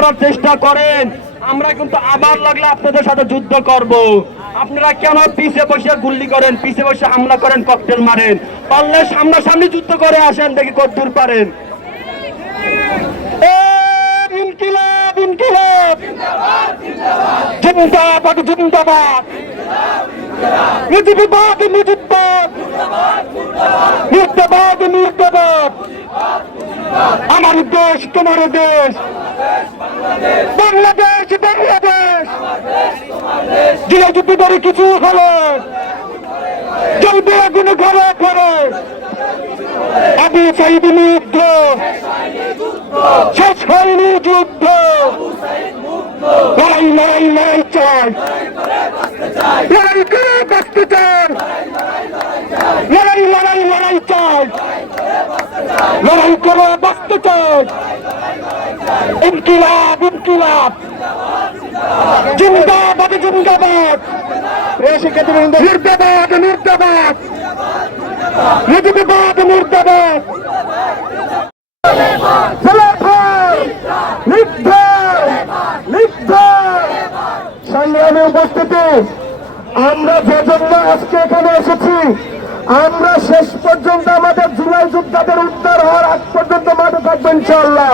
করার চেষ্টা করেন, আমরা কিন্তু আবার লাগলে আপনাদের সাথে যুদ্ধ করব। আপনারা কেন পিছে বসে গুলি করেন, পিছে বসে হামলা করেন, ককটেল মারেন? পারলে সামনাসামনি যুদ্ধ করে আসেন, দেখি কতদূর পারেন। ইনকিলাব ইনকিলাব জিন্দাবাদ জিন্দাবাদ, মুজিবাবাদ মুজিবাবাদ, মুর্দাবাদ মুর্দাবাদ। আমার দেশ তোমার দেশ, বাংলাদেশ বাংলাদেশ। জিয়া যুদ্ধ করে কিছু হলে জ্বলবে আগুন ঘরে ঘরে। আবু সাইদ যুদ্ধ শেষ হয়নি, যুদ্ধ লড়াই লড়াই লড়াই চাই, লড়াই করে বাঁচতে চাই, লড়াই লড়াই লড়াই চাই, লড়াই করে বাঁচতে চাই। ইনকিলাব ইনকিলাব জিন্দাবাদ জিন্দাবাদ, মুর্দাবাদ মুর্দাবাদ, মুজিবাবাদ মুর্দাবাদ। সংগ্রামে উপস্থিতি, আমরা যে জন্য আজকে এখানে এসেছি, আমরা শেষ পর্যন্ত আমাদের জুলাই যোদ্ধাদের উদ্ধার হওয়ার আগ পর্যন্ত মাঠে থাকবো ইনশাআল্লাহ।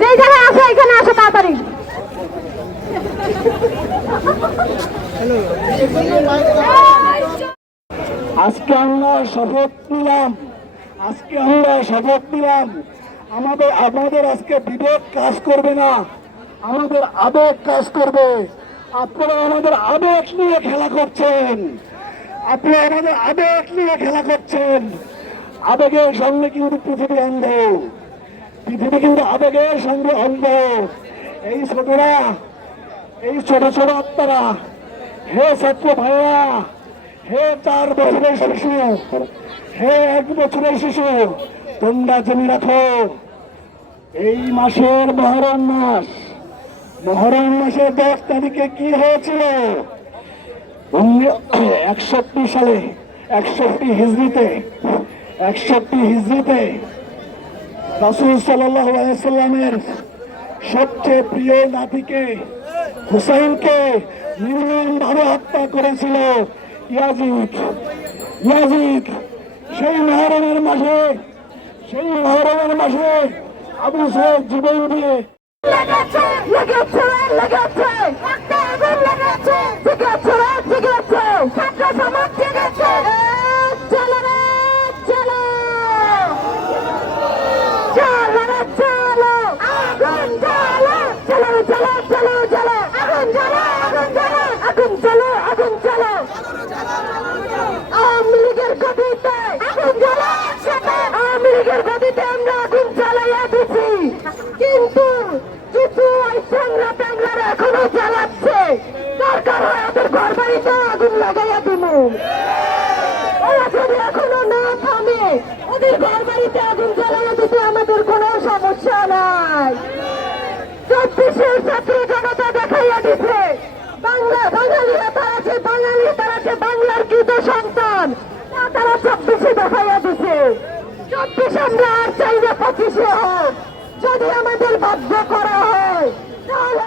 যে জায়গায় আসে এখানে আসে তাড়াতাড়ি। আজকে আমরা শপথ নিলাম, আজকে আমরা শপথ নিলাম, আমাদের আজকে বিবেক কাজ করবে না, আমাদের আবেগ কাজ করবে। আপনারা আমাদের আবেগ নিয়ে খেলা করছেন, আপনারা আমাদের আবেগ নিয়ে খেলা করছেন। আবেগের সঙ্গে কিন্তু পৃথিবী অন্ধ, পৃথিবী কিন্তু আবেগের সঙ্গে অন্ধ। এই ছোটরা, এই ছোট ছোট আত্মারা, হে ছাত্র ভাইয়া, হে 4 বছরের শিশু, হে 1 বছরের শিশু, তোমরা জেনে রাখো, এই মাসের মহরম মাস, মহরম মাসের 10 তারিখে কি হয়েছিল? 61 সালে, 61 হিজরিতে, 61 হিজরিতে রাসূল সাল্লাল্লাহু আলাইহি সাল্লামের সবচেয়ে প্রিয় নাতিকে হুসাইনকে নির্মমভাবে হত্যা করেছিল ইয়াজিদ। ইয়াজিদ সেই মহরমের মাসে, সেই মহরমের মাসে আবু সাইদ জীবন দিয়ে লেগেছে লেগেছে লেগেছে, একটা আগুন লেগেছে, জেগেছে জেগেছে, ছাত্র সমাজ জেগেছে। চলো রে চলো, চলো রে চলো, আগুন জ্বালো, চলো চলো চলো চলো, আগুন জ্বালো আগুন জ্বালো, আগুন জ্বালো আগুন জ্বালো। আওয়ামী লীগের গদিতে আগুন জ্বালো একসাথে, আওয়ামী লীগের গদিতে আমরা আগুন জ্বালাইয়া দিছি, কিন্তু কিছু সংগ্রামরা এখনো চালাচ্ছে। দরকার হয় ওদের ঘর বাড়িতে আগুন লাগাইয়া দিব, ওরা যদি এখনো না থামে ওদের ঘর বাড়িতে আগুন জ্বালাইয়া দিতে আমাদের কোনো সমস্যা নাই। 24-এর ছাত্র জনতা দেখাইয়া দিছে বাঙালিরা, তারা যে বাঙালি, তারা যে বাংলার কৃত সন্তান, তারা 24-এ দেখাইয়া দিছে। 24 আমরা আর চাই না 25-এ হোক, যদি আমাদের বাধ্য করা হয় তাহলে